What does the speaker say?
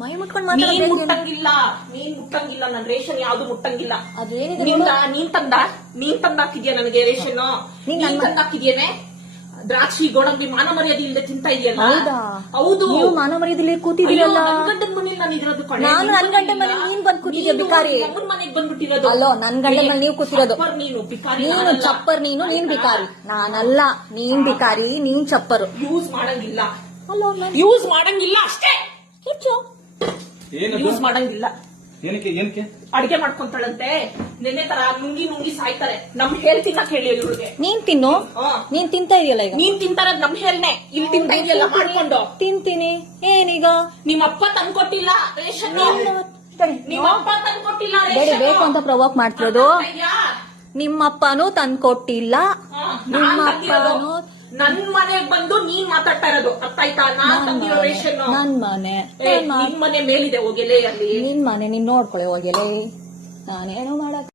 ಮೈ ಮುಟ್ಕೊಂಡ್ ನೀನ್ ಮುಟ್ಟಂಗಿಲ್ಲ ನನ್ ರೇಷನ್ ಯಾವ್ದು ಮುಟ್ಟಂಗಿಲ್ಲ. ಅದೇನಿದೆ ನೀನ್ ತಂದಾಕಿದ್ಯಾ ನನಗೆ ರೇಷನ್? ನೀನ್ ತಂದಾಕಿದ್ಯೇನೆ? ದ್ರಾಕ್ಷಿ ಗೋಡಂಬಿ ಮಾನ ಮರ್ಯಾದೆ ಇಲ್ಲದೆ ತಿಂತಾ ಇದೆಯಲ್ಲ. ಹೌದು, ನೀವು ಮಾನ ಮರ್ಯಾದಲ್ಲಿ ಕೂತಿದ್ದೀರಲ್ಲ. ನನ್ ಗಂಡನ ಮನೇಲಿ ನಾನು ಇರೋದು ಕಣೆ. ನಾನು ನನ್ ಗಂಡನ ಮನೆ ನೀನ್ ಬಂದ್ ಕೂತಿದ್ಯಾ ಬಿಕಾರಿ. ನಮ್ಮನ್ ಮನೆಗ್ ಬಂದ್ಬಿಟ್ಟಿರೋದು. ಅಲ್ಲೋ ನನ್ ಗಂಡನ ಮನೆ ನೀವು ಕೂತಿರೋದು. ನೀನು ಬಿಕಾರಿ, ನೀನು ಚಪ್ಪರ್, ನೀನ್ ಬಿಕಾರಿ. ನಾನಲ್ಲ, ನೀನ್ ಬಿಕಾರಿ, ನೀನ್ ಚಪ್ಪರು. ಯೂಸ್ ಮಾಡಂಗಿಲ್ಲ. ಅಲ್ಲೋ ಯೂಸ್ ಮಾಡಂಗಿಲ್ಲ ಅಷ್ಟೇ. ಏನದು? ಯೂಸ್ ಮಾಡಂಗಿಲ್ಲ. ಏನಕ್ಕೆ ಅಡಿಗೆ ಮಾಡ್ಕೊಂತಾಳಂತೆ. ನೆನ್ನೆ ತರ ನುಂಗಿ ಸಾಯ್ತಾರೆ. ನಮ್ ಹೇಳ್ ತಿನ್ನಕ್ ಹೇಳಿ ಇವ್ರಿಗೆ. ನೀನ್ ತಿನ್ನು. ನೀನ್ ತಿಂತಾ ಇದೆಯಲ್ಲ ಈಗ. ನೀನ್ ತಿಂತಾರದ್ ನಮ್ ಹೇಳ್ನೆ. ಇಲ್ಲಿ ತಿಂತಾ ಇದೆಯಲ್ಲ ಮಾಡ್ಕೊಂಡು. ತಿಂತೀನಿ. ಏನೀಗ? ನಿಮ್ಮಪ್ಪ ತಂದ್ಕೊಟ್ಟಿಲ್ಲ ರೇಷನ್. ನಿಮ್ಮಪ್ಪ ತಂದ್ಕೊಟ್ಟಿಲ್ಲ ಬೇಡಿ ರೇಷನ್. ಬೇಕು ಅಂತ ಪ್ರವೋಕ್ ಮಾಡ್ತಿರೋದು. ನಿಮ್ಮಪ್ಪನೂ ತಂದ್ಕೊಟ್ಟಿಲ್ಲ. ನಿಮ್ಮಪ್ಪನೂ ನನ್ ಮನೆಗ್ ಬಂದು ನೀನ್ ಮಾತಾಡ್ತಾ ಇರೋದು ಅರ್ಥ ಆಯ್ತಾ? ನಾನ್ ತಂದಿರೋ ರೇಷನ್ ನನ್ ಮನೆ. ನಿಮ್ ಮನೆ ಮೇಲಿದೆ ಹೋಗೆಲೆ ಅಲ್ಲಿ. ನಿನ್ ಮನೆ ನೀನ್ ನೋಡ್ಕೊಳ್ಳೆ ಹೋಗಿಲೆ. ನಾನೇನು ಮಾಡಕ್